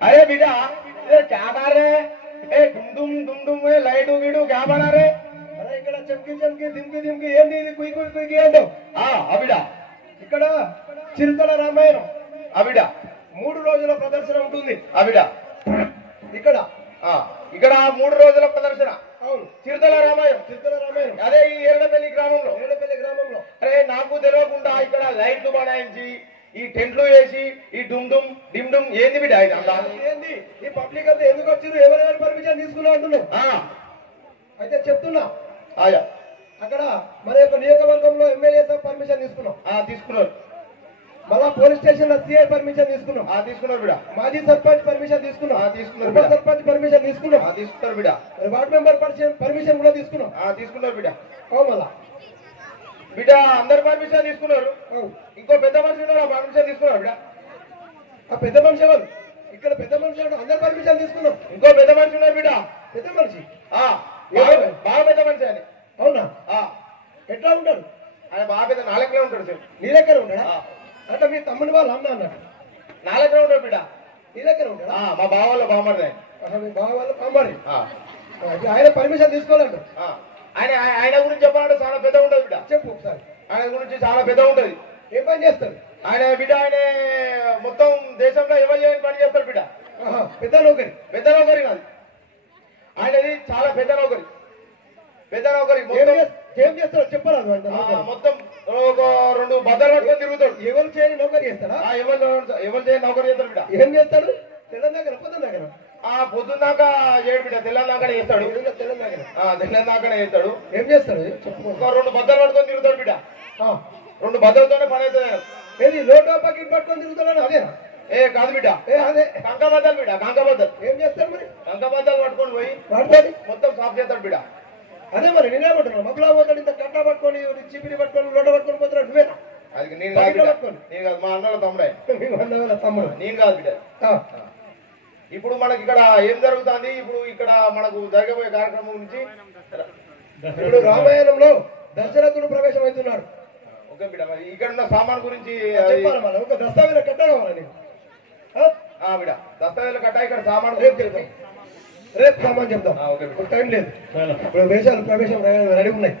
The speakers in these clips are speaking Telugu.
अरे बेटा ये क्या कर रहे हैं? ए दुम दुम में लाइट वीडू क्या बना रहे? అరే ఇక్కడ చమ్కి చమ్కి దిమ్కి దిమ్కి ఏంది ఇది కుయ్ కుయ్ కుయ్ ఏందో అబిడా ఇక్కడ చిరుతల రామాయణం అబిడా 3 రోజుల ప్రదర్శన ఉంటుంది అబిడా ఇక్కడ ఇక్కడ 3 రోజుల ప్రదర్శన అవును చిరుతల రామాయణం అదే ఈ ఏడపల్లి గ్రామంలో అరే నాకు తెలియకుండా ఇక్కడ లైట్లు బనాయించి ఈ టెంట్లు వేసి ఈ డుమ్ డుమ్ డిమ్ డుమ్ ఏంది బిడ్డ ఏంది ఈ పబ్లిక్ అంతా ఎందుకు వచ్చారు ఎవరెవరు పర్మిషన్ తీసుకున్నా అంటున్నావు అయితే చెప్తున్నా ఆయా అక్కడ మన యొక్క నియోజకవర్గంలో ఎమ్మెల్యే పర్మిషన్ తీసుకున్నారు మళ్ళా పోలీస్ స్టేషన్ లో సిఐ పర్మిషన్ తీసుకున్నారు బిడ్డ మాజీ సర్పంచ్ పర్మిషన్ తీసుకున్నారు ఉప సర్పంచ్ పర్మిషన్ తీసుకున్నారు బిడ్డ వార్డ్ మెంబర్ పర్మిషన్ కూడా తీసుకున్నారు బిడ్డ మళ్ళా బిడ్డ అందరు పర్మిషన్ తీసుకున్నారు ఇంకో పెద్ద మనిషి ఉన్నారు పర్మిషన్ తీసుకున్నారు బిడ్డ ఆ పెద్ద మనిషి ఎవరు ఇక్కడ పెద్ద మనిషి అందరు పర్మిషన్ తీసుకున్నాం ఇంకో పెద్ద మనిషి ఉన్నారు బిడ్డ పెద్ద మనిషి బాగా పెద్ద మనిషి అని అవునా ఎట్లా ఉంటాడు ఆయన బాగా పెద్ద నాలుగులో ఉంటాడు సార్ నీ దగ్గర ఉంటాడా అంటే మీ తమ్ముని వాళ్ళు అన్న అన్నట్టు నాలుగులో ఉంటాడు బిడ్డ నీ దగ్గర ఉంటాడా మా బావ వాళ్ళ బామ్మది మీ బావ వాళ్ళ బామ్మడి ఆయన పర్మిషన్ తీసుకోవాలంట ఆయన ఆయన గురించి చెప్పాలంటే చాలా పెద్ద ఉంటది బిడ్డ చెప్పు ఒకసారి ఆయన గురించి చాలా పెద్ద ఉంటది ఏం పని చేస్తాడు ఆయన బిడ్డ ఆయన మొత్తం దేశంలో ఎవరు చేయని పని చేస్తాడు బిడ్డ పెద్ద నౌకరి కాదు ఆయనది చాలా పెద్ద నౌకరి ఏం చేస్తాడు చెప్పరాదు మొత్తం ఒక 2 బద్దలు పట్టుకొని తిరుగుతాడు ఎవరు చేయని నౌకరి చేస్తాడా ఎవరు చేయని నౌకరి చేస్తాడు బిడ్డ ఏం చేస్తాడు తెల్లని దగ్గర పొద్దున్నాక చేయడు బిడ్డ తెల్లందాకనే చేస్తాడు తెల్లందాకనే చేస్తాడు ఏం చేస్తాడు ఒక 2 బద్దలు పట్టుకొని తిరుగుతాడు బిడ్డ 2 బద్దలతోనే పని అవుతుంది ఏది లోటో బకెట్ పట్టుకొని తిరుగుతాడు అదేనా కాదు బిడ్డ అదే కంకబద్దలు బిడ్డ కంకబద్దలు ఏం చేస్తాడు మరి కంకబద్దలు పట్టుకొని పోయి పడుతుంది మొత్తం సాఫ్ చేస్తాడు బిడ్డ అదే మరి నేనేమంటున్నాను మబ్బులా పోతాడు ఇంత కట్ట పట్టుకొని చిపిరి పట్టుకొని లోట పట్టుకొని పోతున్నాడు నువ్వేనా అది నేను కాదు మా అన్నల తమ్ముడే తమ్ముడు నేను కాదు బిడ్డ ఇప్పుడు మనకి ఇక్కడ ఏం జరుగుతుంది ఇప్పుడు ఇక్కడ మనకు జరగబోయే కార్యక్రమం గురించి ఇప్పుడు రామాయణంలో దశరథుడు ప్రవేశం అవుతున్నాడు ఓకే బిడ్డ మరి ఇక్కడ ఉన్న సామాన్ గురించి చెప్పాలి ఒక దస్తావేజ కట్ట కావాలి బిడ్డ దస్తావేజ కట్ట ఇక్కడ సామాన్ రేపు సామాన్ చెప్తాం టైం లేదు ఇప్పుడు వేషాలు ప్రవేశం రెడీ ఉన్నాయి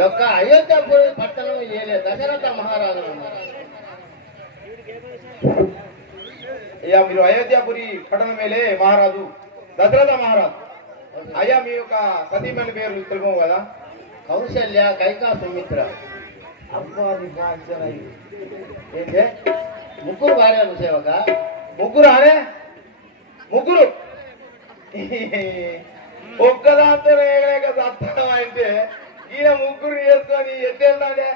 యొక్క అయోధ్యపురి పట్టణం ఏలే దశరథ మహారాజు ఉన్నారు. అయ్యా మీరు అయోధ్యపురి పట్టణం మేలే మహారాజు దశరథ మహారాజు. అయ్యా మీ యొక్క సతీమణి పేరు తెలుగు కదా? కౌశల్య, కైకా, సుమిత్ర. ఏంటే ముగ్గురు భార్యలు సేవక. ముగ్గురు అనే ముగ్గురు ఒక్కదాంతో ఏక సత్తా అంటే ఈయన ముగ్గురు చేసుకొని ఎట్టేళ్ళాడే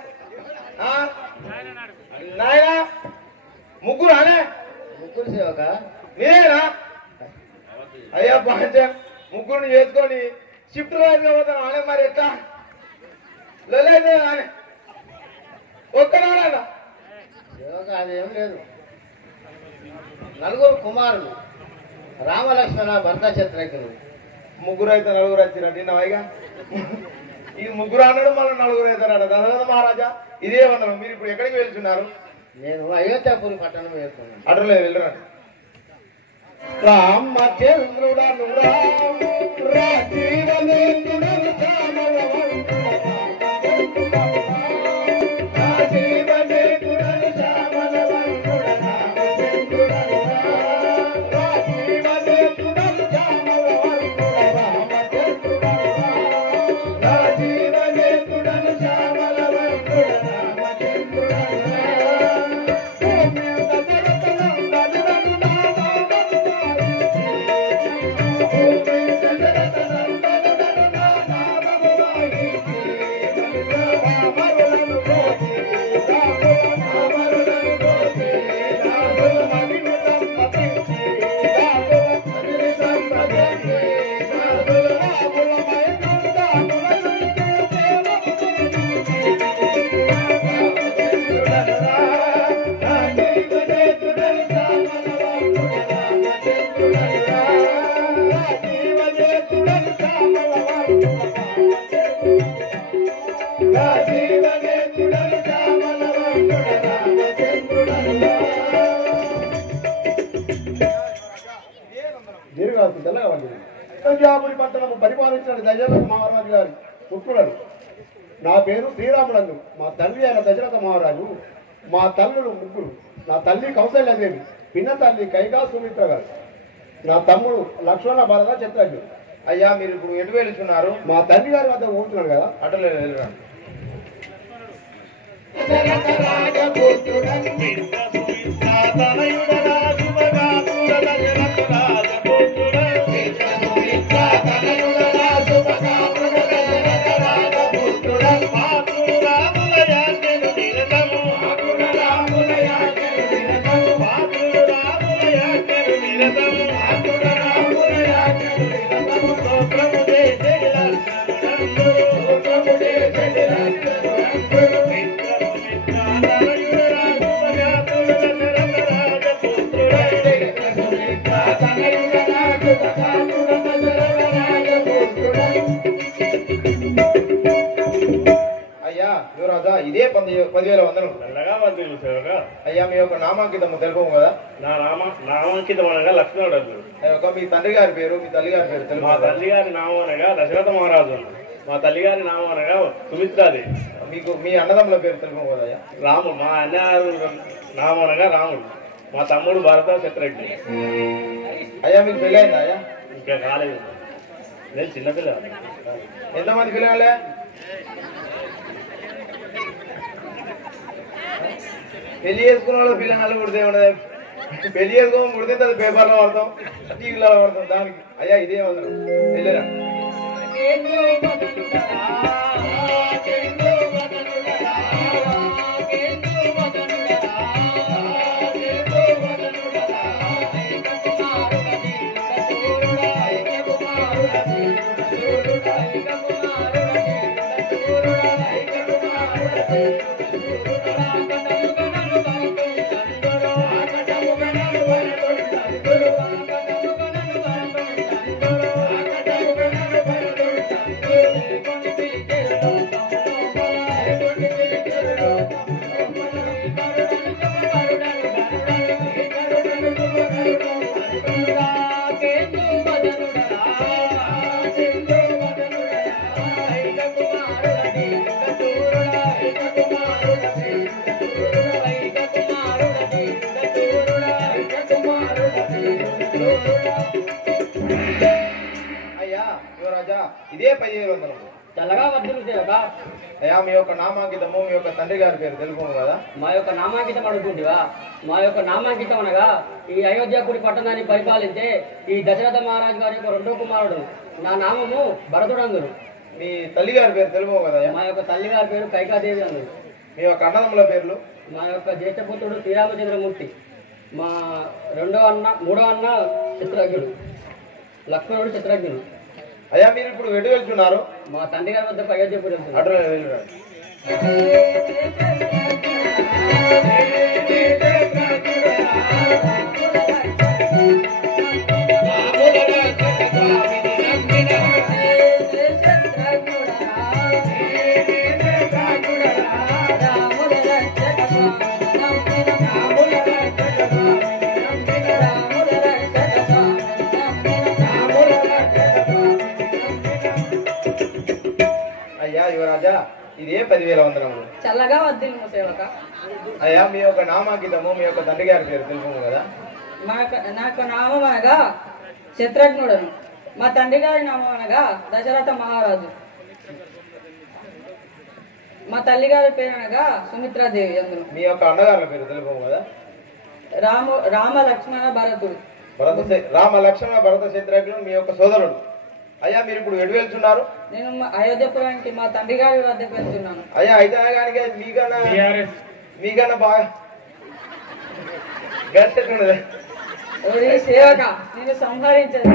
నాయన ముగ్గురు అనే ముగ్గురు సేవక. నేనా అయ్యా పాంచ ముగ్గురిని చేసుకొని షిఫ్ట్ రాజు పోతాను అనే మరి ఎట్లా లేదు అనే ఒక్కనాడా సేవక అదేం లేదు. నలుగురు కుమారులు రామలక్ష్మణ భరత శత్రుఘ్నులు. ముగ్గురు అయితే నలుగురు వచ్చినట్టు నాయిగా ఈ ముగ్గురు అన్నాడు మళ్ళీ నలుగురు అవుతారట దశరథ మహారాజా. ఇదే వందనం. మీరు ఇప్పుడు ఎక్కడికి వెళ్తున్నారు? నేను అయోధ్యపురి పట్టణం వేస్తున్నాను. అటులేదు వెళ్ళరా. రామచంద్రుడను అయోధ్యాపురి పట్టణము పరిపాలించిన దశరథ మహారాజు గారి పుత్రులను. నా పేరు శ్రీరాములందు. మా తండ్రి అయిన దశరథ మహారాజు. మా తల్లులు ముగ్గురు. నా తల్లి కౌశల్యదేవి, పిన్న తల్లి కైకా సుమిత్ర గారు, నా తమ్ముడు లక్ష్మణ భరత శత్రుఘ్నుడు. అయ్యా మీరు ఇప్పుడు ఎటు వెళ్తున్నారు? మా తండ్రి గారి వద్ద కూర్చున్నాను కదా, అటలే వెళ్ళరా. అయ్యా యువరాజా ఇదే 10,000 వందలు. అయ్యా మీ యొక్క నామాంకితము తెలుపు కదా? నా నామాంకితం అనగా లక్ష్మణుడు. మీ తండ్రి గారి పేరు, మీ తల్లి గారి పేరు తెలుపు. మా తల్లి గారి నామం అనగా దశరథ మహారాజు. మా తల్లి గారి నామం అనగా సుమిత్రాదేవి. మీకు మీ అన్నదమ్ముల పేరు తెలుపు కదా? అయ్యా రాముడు. మా అన్నగారు నామం అనగా రాముడు. మా తమ్ముడు భరత శత్రుఘ్నుడు. అయ్యా మీకు పెళ్ళి అయిందా? అయ్యా ఇంకా కాలేదు. నేను చిన్నపిల్ల. ఎంతమంది పిల్లలే? పెళ్లి చేసుకున్న వాళ్ళు పిల్లలు పుడితే ఉండదు. పెళ్లి చేసుకోమని పుడితే అది పేపర్లో పడతాం, టీవీలో పడతాం. దానికి అయ్యా ఇదే వందరం వెళ్ళరా. 1700. చల్లగా వర్ధిల్లు సేవక. అయ్యా మీ యొక్క నామాంకితము మీ యొక్క తండ్రి గారి పేరు తెలుపు కదా. మా యొక్క నామాంకితం అడుగుతుంటివా? మా యొక్క నామాంకితం అనగా ఈ అయోధ్యపురి పట్టణాన్ని పరిపాలించే ఈ దశరథ మహారాజు గారి యొక్క రెండో కుమారుడు. నా నామము భరతుడందురు. మీ తల్లి గారి పేరు తెలుపు కదా. మా యొక్క తల్లి గారి పేరు కైకాదేవి అందురు. మీ యొక్క అన్నదమ్ముల పేర్లు? మా యొక్క జ్యేష్ఠపుత్రుడు శ్రీరామచంద్రమూర్తి, మా మూడో అన్న చిత్రజ్ఞుడు, లక్ష్మణుడు చిత్రజ్ఞుడు. అయ్యా మీరు ఇప్పుడు ఎటు వెళ్తున్నారు? మా తండ్రి గారి వద్దకు అయోధ్యపురి వెళ్తున్నారు. అటు వెళ్ళారు. అయ్యా యువరాజా ఇదే 10,000 వందనములు. చల్లగా వర్ధిల్లు సేవక. అయ్యా మీ యొక్క నామాంకితము మీ యొక్క తండ్రి గారి పేరు తెలుపు కదా. నాకు నామం అనగా చిత్రజ్ఞుడను. మా తండ్రి గారి నామం అనగా దశరథ మహారాజు. మా తల్లి గారి పేరు అనగా సుమిత్రాదేవి అందులో. మీ యొక్క అన్నగారుల పేరు తెలుపు కదా. రామ లక్ష్మణ భరతుడు. రామ లక్ష్మణ భరత శత్రుఘ్నుడు మీ యొక్క సోదరుడు. అయ్యా మీరు ఇప్పుడు ఎటు వెళ్తున్నారు? నేను అయోధ్యపురానికి మా తండ్రి గారి వద్దకు వెళ్తున్నాను. అయ్యా అయితే కానీ మీకన్నా బాగా గట్టెట్టుండదు. సేవక నేను సంహరించదు.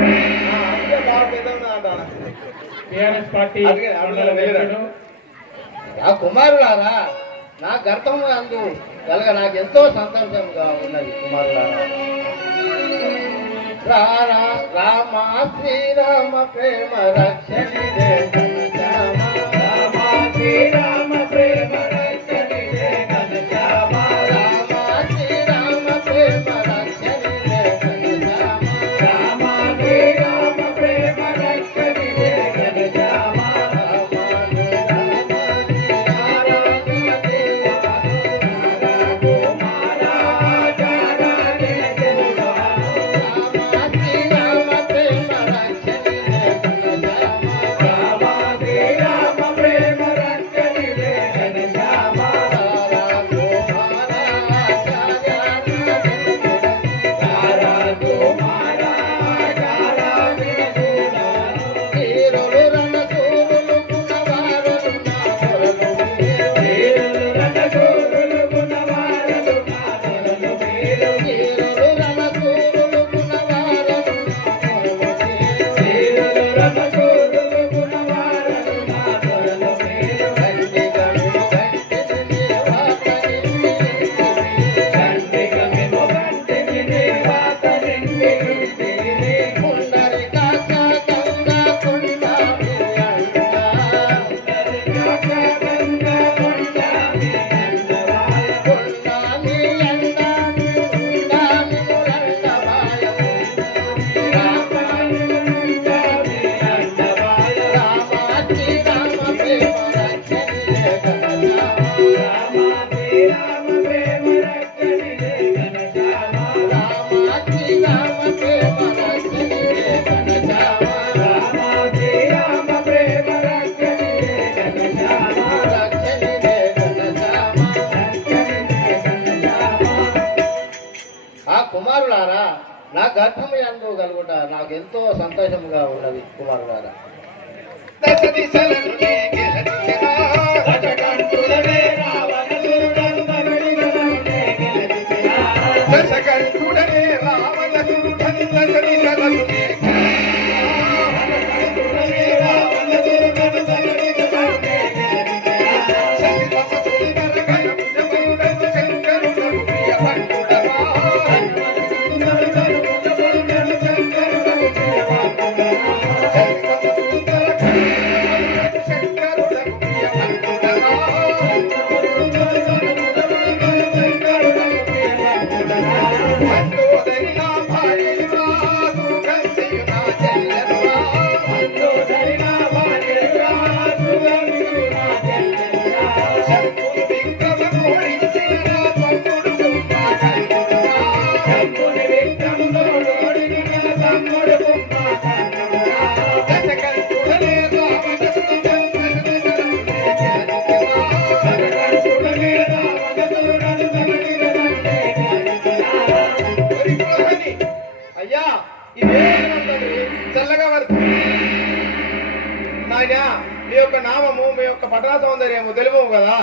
బాగా పెద్ద ఉన్నదంట. ఆ కుమారులారా నా గర్భం అందు కలగ నాకు ఎంతో సంతోషంగా ఉన్నది. కుమారులారా రామ శ్రీరామ ప్రేమ రక్షణి రామ శ్రీరామ ప్రేమ రక్షణి రామ శ్రీరామ ప్రేమ రక్షణి రామ శ్రీరామ ప్రేమ రక్షణి కుమారులారా నా గర్భము యందు కలుగుట నాకు ఎంతో సంతోషంగా ఉన్నది. కుమారులారా సౌందర్యము తెలుపు కదా.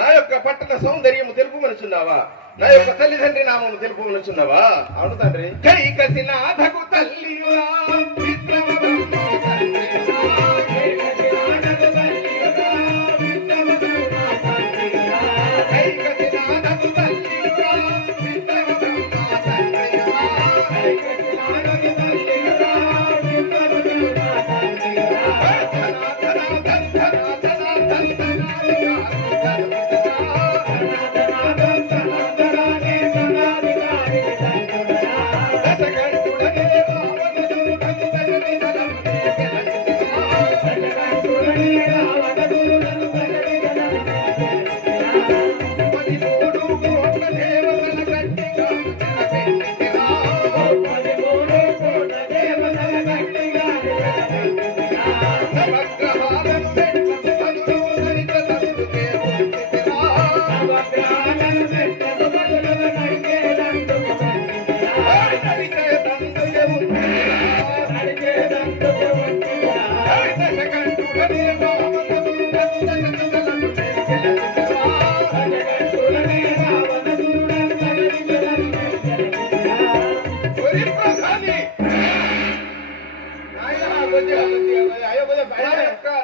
నా యొక్క పట్టణ సౌందర్యము తెలుపుమనుచున్నావా? నా యొక్క తల్లిదండ్రి నామము తెలుపుమనుచున్నావా? అవును తండ్రి. కై కసినాథకు తల్లియురా విశ్రమ బ్రహ్మ తల్లియురా, కై కసినాథకు తల్లియురా విశ్రమ బ్రహ్మ తల్లియురా, కై కసినాథకు తల్లియురా విశ్రమ బ్రహ్మ తల్లియురా, కై కసినాథకు తల్లియురా విశ్రమ బ్రహ్మ తల్లియురా, ధన ధన ధన ధన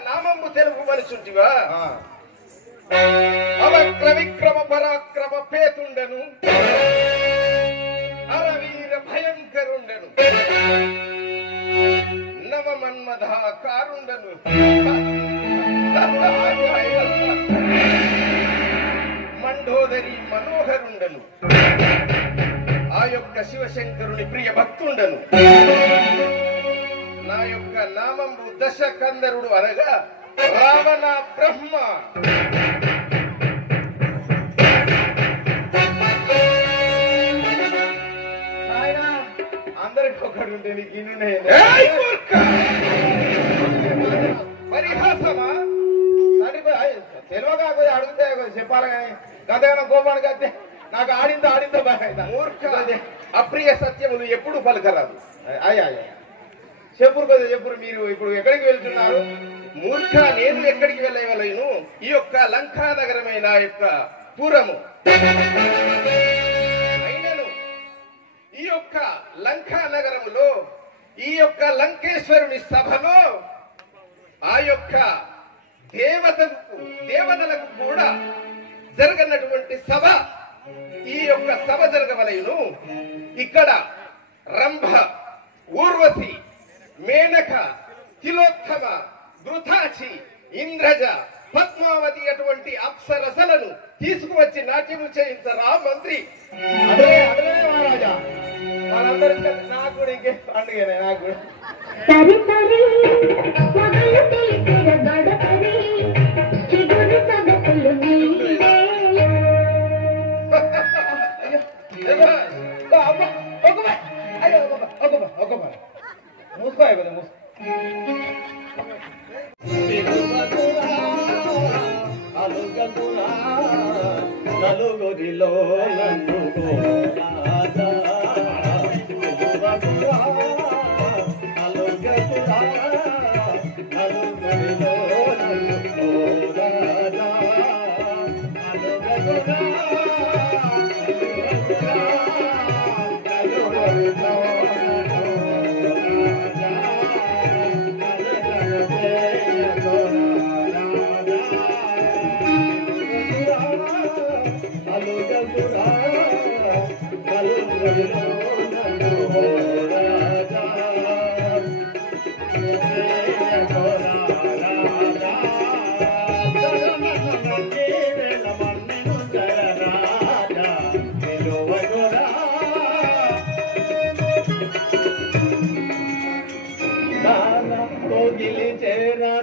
నామము తెలుపుమనుచుంటివా? అవక్ర విక్రమ పరాక్రమ పేతుండను, అరవీర భయంకరుండను, నవమన్మధాకారుండను, మండోదరి మనోహరుండను, ఆ యొక్క శివశంకరుని ప్రియ భక్తుండను. నా యొక్క నామము దశకందరుడు అనగా రావణ బ్రహ్మ. అందరికి ఒకటి ఉంటే నీకు ఇన్ని పరిహాసమా? తెలివగా అడిగితే చెప్పాలి కానీ గతేమైనా గోపానికి అయితే నాకు ఆడిందో బాగా మూర్ఖ అప్రియ సత్యములు ఎప్పుడు పలకరాదు. అయ్యా చెప్పురు కదా చెప్పురు. మీరు ఇప్పుడు ఎక్కడికి వెళ్తున్నారు? మూర్ఖ నేను ఎక్కడికి వెళ్ళవలేను? ఈ యొక్క లంకా నగరమైన యొక్క పురము అయినను ఈ యొక్క లంకా నగరములో ఈ యొక్క లంకేశ్వరుని సభలో ఆ యొక్క దేవతలకు కూడా జరగనటువంటి సభ, ఈ యొక్క సభ జరగవలేను. ఇక్కడ రంభ, ఊర్వశి, మేనక, తిలోత్తమ, ఘృతాచి, ఇంద్రజ, పద్మావతి అటువంటి అప్సరసలను తీసుకువచ్చి నాట్యము చేయించరా మంత్రి? అదే మహారాజా, వాళ్ళందరికీ నాకు కూడా ఇంకే పండుగ నాకు కూడా. మూసుకో అయిపోతే మూసుకో. నలుగురిలో నన్ను చేరా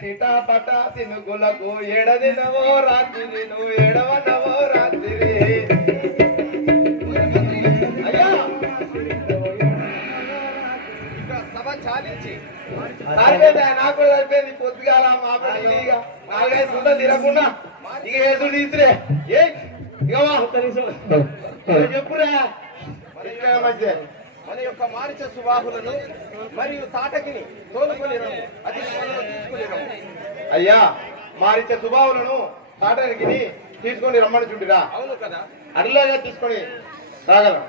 సీతాపట సినుగులకు ఏడదినవో రాత్రి నువ్వు ఏడవనవో రాత్రి అయ్యా ఇక్కడ సభ చాలించి నాకు సరిపోయింది పొద్దుగాల మా ఇక 4-5 సుందలు తిరగకుండా ఇక ఎదురు తీసిరే ఏ చెప్పురా మధ్య మన యొక్క మారిచ సుబాహులను మరియు తాటకిని తోలుకొని అది తీసుకొని అయ్యా మారిచ సుబాహులను తాటకిని తీసుకొని రమ్మని చుండిరా అవును కదా అడిలాగా తీసుకొని రాగలం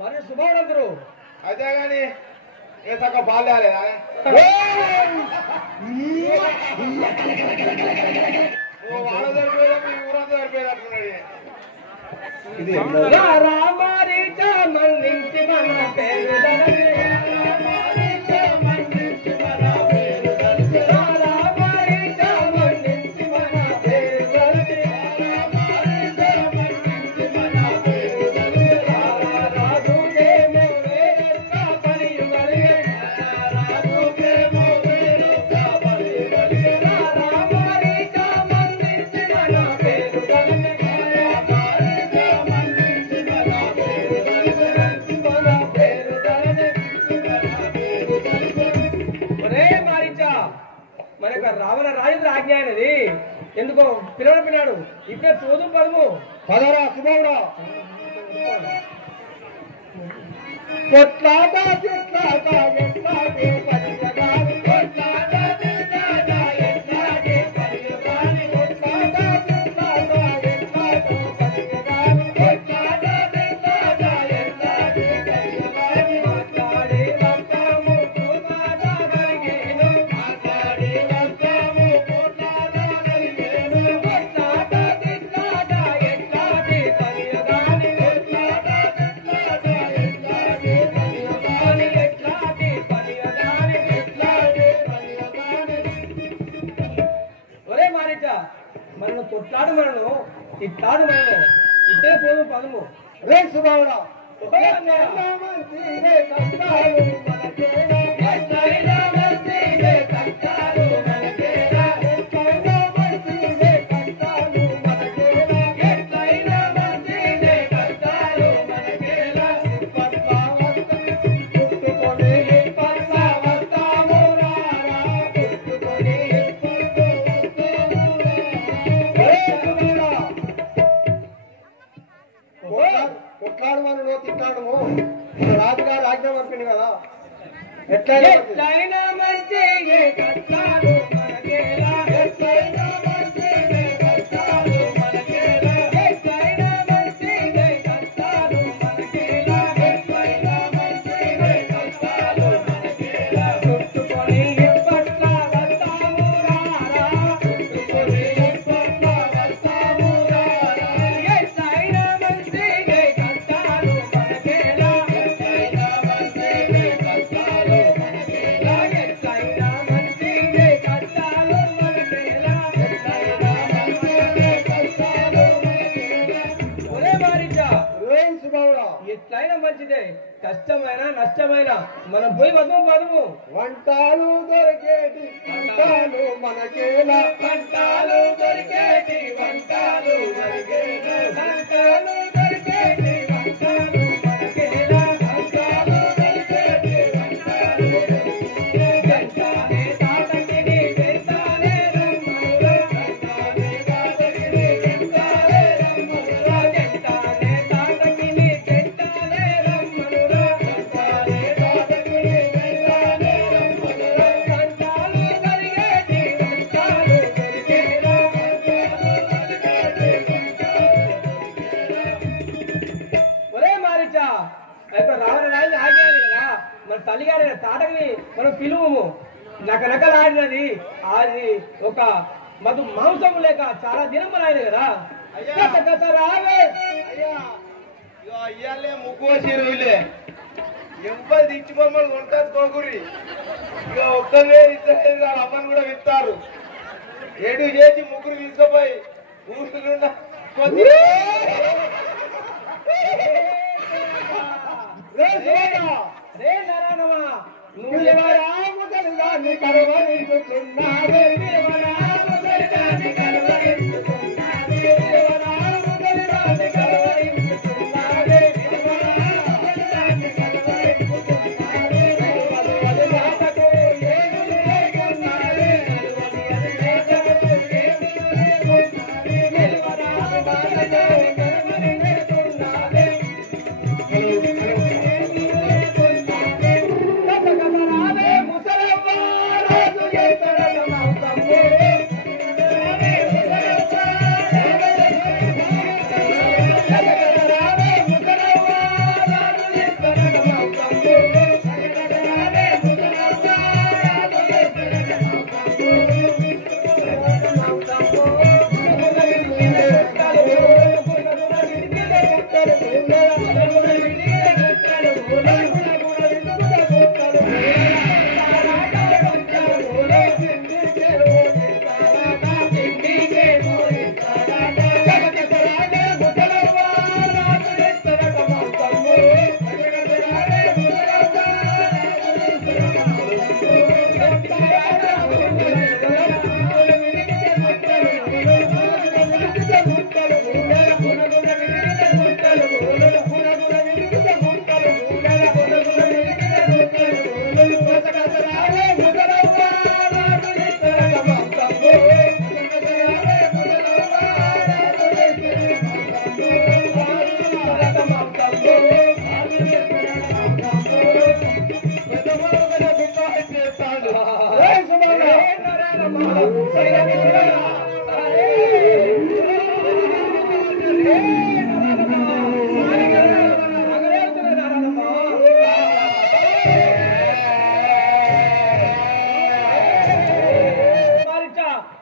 మరి శుభానందరు అదే గాని ఏ సక్క బాల్యాలే వాళ్ళ సరిపోయేదా మీ ఊరంతా సరిపోయేటట్టున్నాడు రావణ రాజు ఆజ్ఞ అయినది ఎందుకో పిలవడిపోయినాడు ఇప్పుడే పోదు పదము పదరా శుభముడా కొట్లాట చెట్లాట ఎట్లాగే పరిగగాలి కొట్లాట చెట్లాట ఎట్లాగే పరిగగాలి కొట్లాట చెట్లాట ఎట్లాగో పరిగగాలి కొట్లాట చెట్లాట ఎట్లాగే పరిగగాలి మాట్లాడే వస్తాము కోట్లాట కలిగేను మాట్లాడే వస్తాము కోట్లాట కలిగేను కొట్లాట చెట్లాట ఎట్లాగే పరిగగాలి కొట్లాట చెట్లాట ఎట్లాగే పరిగగాలి ఎట్లాగే పరిగగాలి ఎట్లాగే పరిగగాలి ఒరే మారిట మనను కొట్లాడు మనను తిట్లాడు మనను ఇద్దరే పోదు పదము రే సుబావుడా మంచిదే కష్టాలు మనకేలా ఎట్లయినా మంచిదే కష్టాలు మనకేలా ఎట్లయినా మంచిదే కష్టాలు మనకేలా ఎట్లయినా మంచిదే కష్టాలు మనకేలా పుట్టుకొని పట్లా వస్తాము రారా పుట్టుకొని కొట్లాడమని తిట్లాడము రాజుగారు ఆజ్ఞ పంపింది కదా ఎట్లయినా మంచిదే కష్టాలు మనకేలా ఎట్లయినా మంచిదే కష్టాలు మనకేలా ఎట్లయినా మంచిదే కష్టాలు మనకేలా ఎట్లయినా మంచిదే కష్టాలు మనకేలా పుట్టుకొని పట్ల వస్తాము రారా పుట్టుకొని పట్ల వస్తాము రారా ఎట్లయినా మంచిదే కష్టాలు మనకేలా ఎట్లయినా మంచిదే కష్టాలు మనకేలా ఎట్లయినా మంచిదే కష్టాలు మనకేలా ఎట్లయినా మంచిదే కష్టాలు మనకేలా ఒరే మారిచా ఏం సుబావుడా ఎట్లయినా మంచిదే కష్టమైనా నష్టమైనా మనం పోయి పదము వంటాలు దొరికేటి వంటాలు మనకేలా వంటాలు దొరికేటి వంటాలు మనకేలా వంటాలు దొరికేటి వంటాలు మనకేలా వంటాలు దొరికేటి వంటాలు గంటానే తాటకిని గంటానే రమ్మనురా గంటానే తాటకిని గంటానే రమ్మనురా గంటానే తాటకిని గంటానే రమ్మనురా గంటానే తాటకిని గంటానే రమ్మనురా వంటాలు దొరికేటి వంటాలు దొరికేలా వంటాలు దొరికేటి ఒరే మారిచా అయితే రావణ రాజు ఆగేది కదా మన తల్లిగారి తాటకిని మనం పిలువము నకనకలాడినది అది ఒక మధు మాంసము లేక చాలా దినములైనది కదా రావే అయ్యా ఇగో అయ్యాలే ముగ్గు సిరువులే ఎంపది ఇచ్చి మమ్మల్ని కొనుక్కోకూరి ఇక ఒక్కరే ఇద్దరు అమ్మని కూడా విత్తారు ఏడు చేసి ముగ్గురు తీసుకుపోయి ఊరుకుండా నువ్వెవరాముదలుగాన్ని కరవరించుతున్నావే ఎవరాముదలుగాన్ని కరవరించుతున్నావే ఎవరాముదలుగాన్ని కరవరించుతున్నావే ఎవరాముదలుగాన్ని కరవరించుతున్నావే నలువది నాటకు ఏనుగు లేకున్నావే నలువది నాటకు ఏనుగు లేకున్నావే ఎవరాముదలుగాన్ని కరవరించుతున్నావే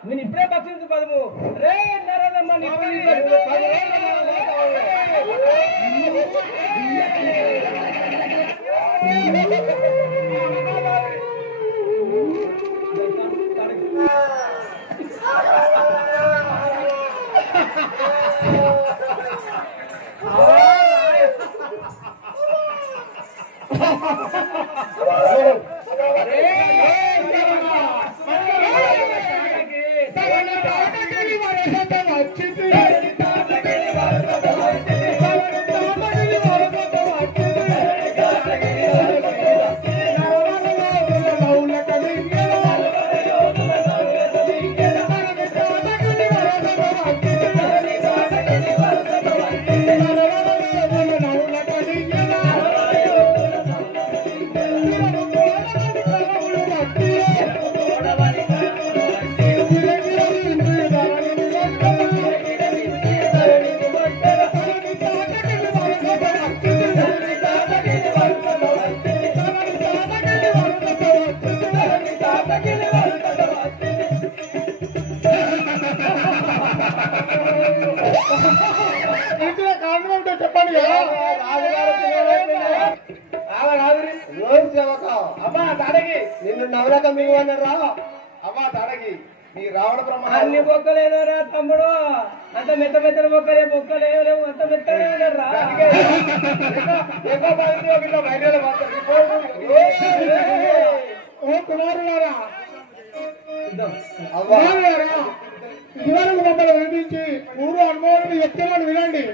నేను ఇప్పుడే పచ్చింది పదము రే నరదమ్మ వచ్చినావక అమ్మా తాడగి నిన్ను నవలక మీకు అన్నారా అమ్మా తాడగి నీ రావణ అన్ని ప్రమాణం బొక్కలేదురా తమ్ముడు, అంత మెత్త మెత్తల బొక్కలే, బొక్కలేవు అంత మెత్తనే ఉన్నారా. ఓ కుమారులారా, కుమారులారా, ఇదివరకు మమ్మల్ని వినిపించి పూర్వ అనుభవాన్ని చెప్తున్నాను వినండి.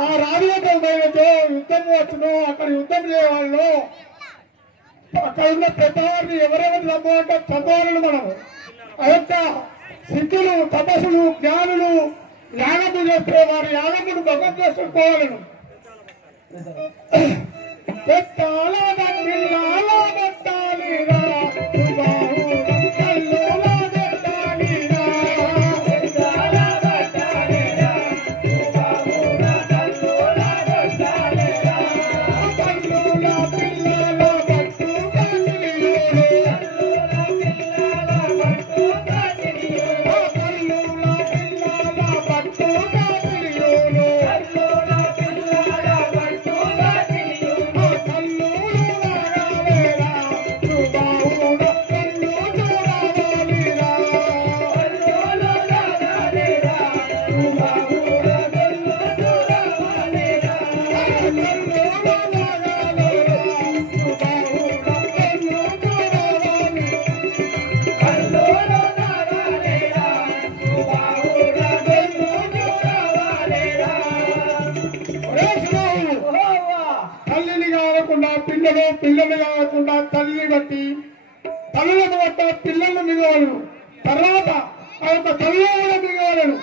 ఆ రాజులతో యుద్ధం వచ్చును, అక్కడ యుద్ధం చేయవాళ్ళు అక్కడ ఉన్న పెద్దవారిని ఎవరెవరు చంపాలంటే చంపవాలను మనం ఆ యొక్క సిద్ధులు, తపస్సులు, జ్ఞానులు యాగము చేస్తే వారి యాగమును భగవత్ చేసుకోవాలను. పిల్లలు కాకుండా తల్లి బట్టి తల్లులను బట్ట పిల్లలను మిగవలను, తర్వాత ఆ యొక్క తల్లిని మిగవలను.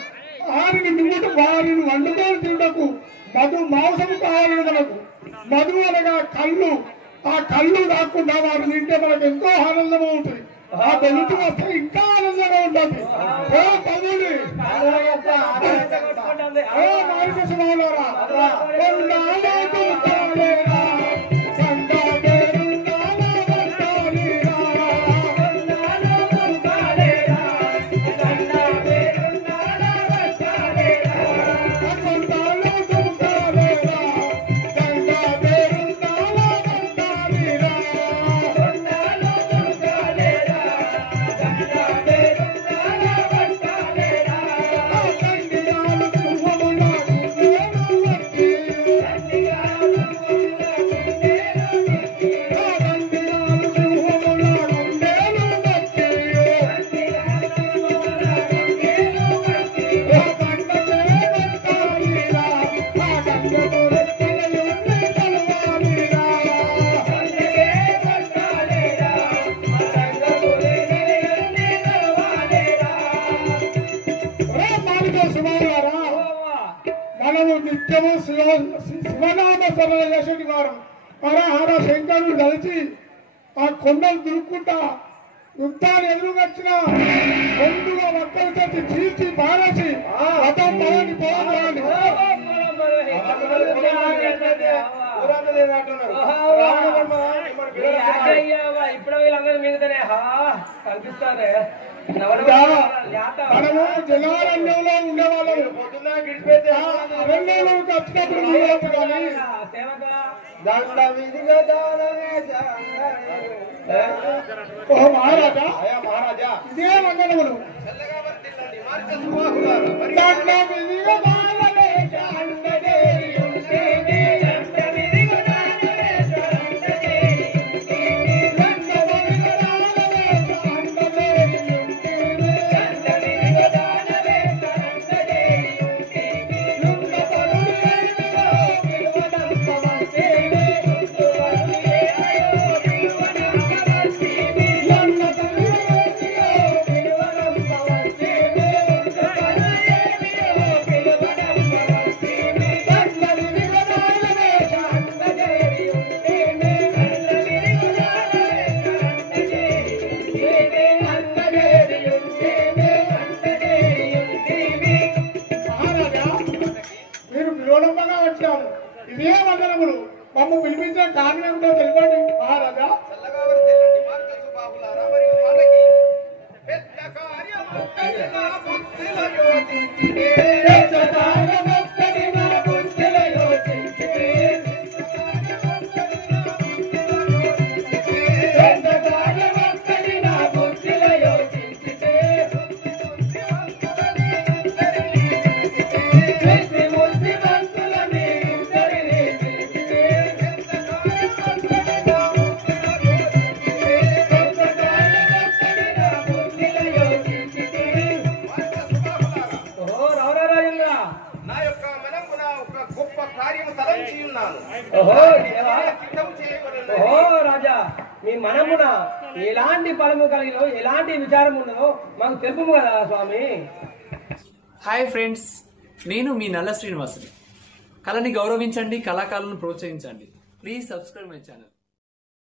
వారిని మిగుట వారిని వండుకొని తినకు మధు మాంసము కావాలను. మనకు మధు అనగా కళ్ళు, ఆ కళ్ళు రాకుండా వారిని తింటే మనకు ఎంతో ఆనందము ఉంటుంది. ఆ వెలుతు వస్తే ఇంకా ఆనందంగా ఉంటుంది. ఓ తల్లి మనము నిత్యము శివనామ సభ చేసేటి వారు హరహర శంకరుడు కలిసి ఆ కొండలు దురుక్కుంటా యుద్ధాలు ఎదురుగచ్చిన కొండుగా ఒక్కరితో చీల్చి పారేసి రథం పదని పోరాడి ఇప్పుడు వీళ్ళందరూ మిగతానే కనిపిస్తారే. మనము జనారణ్యంలో ఉండేవాళ్ళము. అరణ్యంలోకి వచ్చినప్పుడు దండ విధిగా దానమే ఓ మహారాజా అయా మహారాజా ఇదే వందనములు చల్లగా వర్తిల్లండి మార్చ సుబాహులారా దండ విధిగా దానమే చాండదేవి ఉంటేనే దండ విధిగా దానమే చాండదేవి ఉంటేనే దండ విధిగా దానమే చాండదేవి ఉంటేనే దండ విధిగా దానమే చాండదేవి ఉంటేనే లుంగ పరులేమిలో విలువనంత వస్తేనే లుంగ పరులే అయో విలువనంత వస్తేనే లుంగ పరులేమిలో విలువనంత వస్తేనే లుంగ పరులేమిలో విలువనంత వస్తేనే దండ విధిగా దానమే చాండదేవి ఉంటేనే దండ విధిగా దానమే చాండదేవి ఉంటేనే అండదేవి ఉంటేనే అండదేవి ఉంటేనే మహారాజా మీరు విరోధంగా వచ్చాము ఇదే వందనములు మమ్మ పిలిపించిన కారణం ఏమిటో తెలిపండి మహారాజా చల్లగా వర్తిల్లండి మార్చ సుబాహులారా మరియు వాళ్ళకి పెద్ద కార్యం ఒక్కరిగా భక్తుల యోచించితే సదారమొక్కడి నా బుద్ధిలో యోచించితే సదారమొక్కడి నా బుద్ధిలో యోచించితే బుద్ధిమంతులని ఇద్దరిని పిలిచితే సదారమొక్కడి నా బుద్ధిలో యోచించితే ఓ రావరాజంగా నా యొక్క మనమున ఒక గొప్ప కార్యము తలంచి ఉన్నాను ఓహో సిద్ధం చేయబడినది. ఓహో రాజా మీ మనమున ఎలాంటి ఫలము కలిగినో ఎలాంటి విచారం ఉన్నదో మాకు తెలుపు కదా స్వామి. హాయ్ ఫ్రెండ్స్, నేను మీ నల్ల శ్రీనివాసుని. కళని గౌరవించండి, కళాకారులను ప్రోత్సహించండి. Please subscribe my channel.